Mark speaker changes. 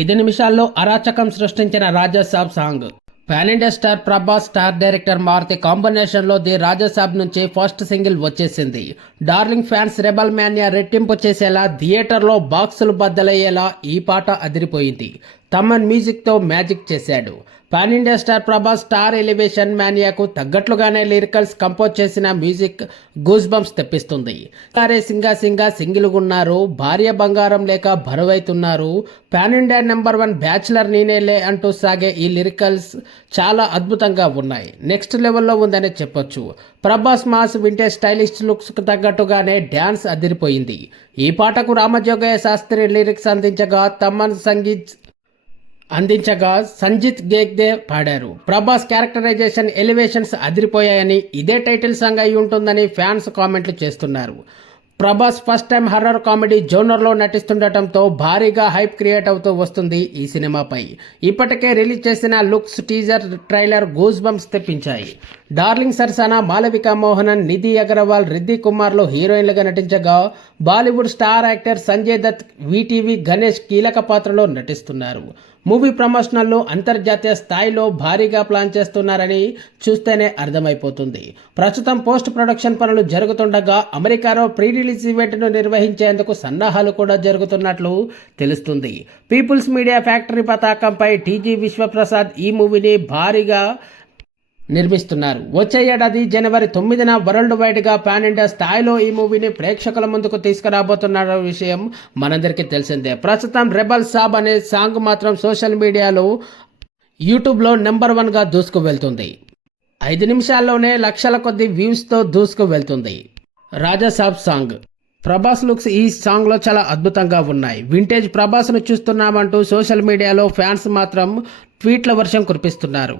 Speaker 1: ఐదు నిమిషాల్లో అరాచకం సృష్టించిన Raja Saab song. Pan India star Prabhas star director Maruthi కాంబినేషన్లో ది రాజసాబ్ నుంచి ఫస్ట్ సింగిల్ వచ్చేసింది. డార్లింగ్ ఫ్యాన్స్ రెబల్ మ్యాన్యా రెట్టింపు చేసేలా థియేటర్లో బాక్సులు బద్దలయ్యేలా ఈ పాట అదిరిపోయింది. తమన్ మ్యూజిక్తో మ్యాజిక్ చేశాడు. Pan India star Prabhas star elevation మానియాకు తగ్గట్లుగానే లిరికల్స్ కంపోజ్ చేసిన మ్యూజిక్ గూస్ బంప్స్ తెప్పిస్తుంది తారే సింగా సింగా సింగిల్గున్నారు భార్య బంగారం లేక బరువైతున్నారు. Pan India number one bachelor నేనేలే అంటూ సాగే ఈ లిరికల్స్ చాలా అద్భుతంగా ఉన్నాయి. నెక్స్ట్ లెవెల్లో ఉందని చెప్పొచ్చు. ప్రభాస్ మాస్ వింటే స్టైలిష్ లుక్స్కు తగ్గట్టుగానే డ్యాన్స్ అదిరిపోయింది. ఈ పాటకు రామజోగయ్య శాస్త్రి లిరిక్స్ అందించగా తమ్మన్ సంగీత్ అందించగా సంజిత్ గేగ్దే పాడారు. ప్రభాస్ క్యారెక్టరైజేషన్ ఎలివేషన్స్ అదిరిపోయాయని ఇదే టైటిల్ సాంగ్ అయి ఉంటుందని ఫ్యాన్స్ కామెంట్లు చేస్తున్నారు. Prabhas first time horror comedy జోనర్లో నటిస్తుండటంతో భారీగా హైప్ క్రియేట్ అవుతూ వస్తుంది ఈ సినిమాపై. ఇప్పటికే రిలీజ్ చేసిన looks teaser trailer goose bumps తెప్పించాయి. డార్లింగ్ సరసన మాలవిక మోహనన్ నిధి అగర్వాల్ రిద్ది కుమార్లో హీరోయిన్లుగా నటించగా Bollywood star actor Sanjay Dutt VTV Ganesh కీలక పాత్రలో నటిస్తున్నారు. మూవీ ప్రమోషనల్ను అంతర్జాతీయ స్థాయిలో భారీగా ప్లాన్ చేస్తున్నారని చూస్తేనే అర్థమైపోతుంది. ప్రస్తుతం పోస్ట్ ప్రొడక్షన్ పనులు జరుగుతుండగా అమెరికాలో ప్రీ రిలీజ్ ఈవెంట్ను నిర్వహించేందుకు సన్నాహాలు కూడా జరుగుతున్నట్లు తెలుస్తుంది. పీపుల్స్ మీడియా ఫ్యాక్టరీ పతాకంపై టీజీ విశ్వప్రసాద్ ఈ మూవీని భారీగా నిర్మిస్తున్నారు. వచ్చే ఏడాది జనవరి తొమ్మిదిన వరల్డ్ వైడ్గా పాన్ ఇండియా స్థాయిలో ఈ మూవీని ప్రేక్షకుల ముందుకు తీసుకురాబోతున్న విషయం మనందరికీ తెలిసిందే. ప్రస్తుతం రెబల్ సాబ్ అనే సాంగ్ మాత్రం సోషల్ మీడియాలో యూట్యూబ్లో నెంబర్ వన్గా దూసుకు వెళ్తుంది. ఐదు నిమిషాల్లోనే లక్షల కొద్ది వ్యూస్తో దూసుకు వెళ్తుంది. రాజాసాబ్ సాంగ్. ప్రభాస్ లుక్స్ ఈ సాంగ్లో చాలా అద్భుతంగా ఉన్నాయి. వింటేజ్ ప్రభాస్ను చూస్తున్నామంటూ సోషల్ మీడియాలో ఫ్యాన్స్ మాత్రం ట్వీట్ల వర్షం కురిపిస్తున్నారు.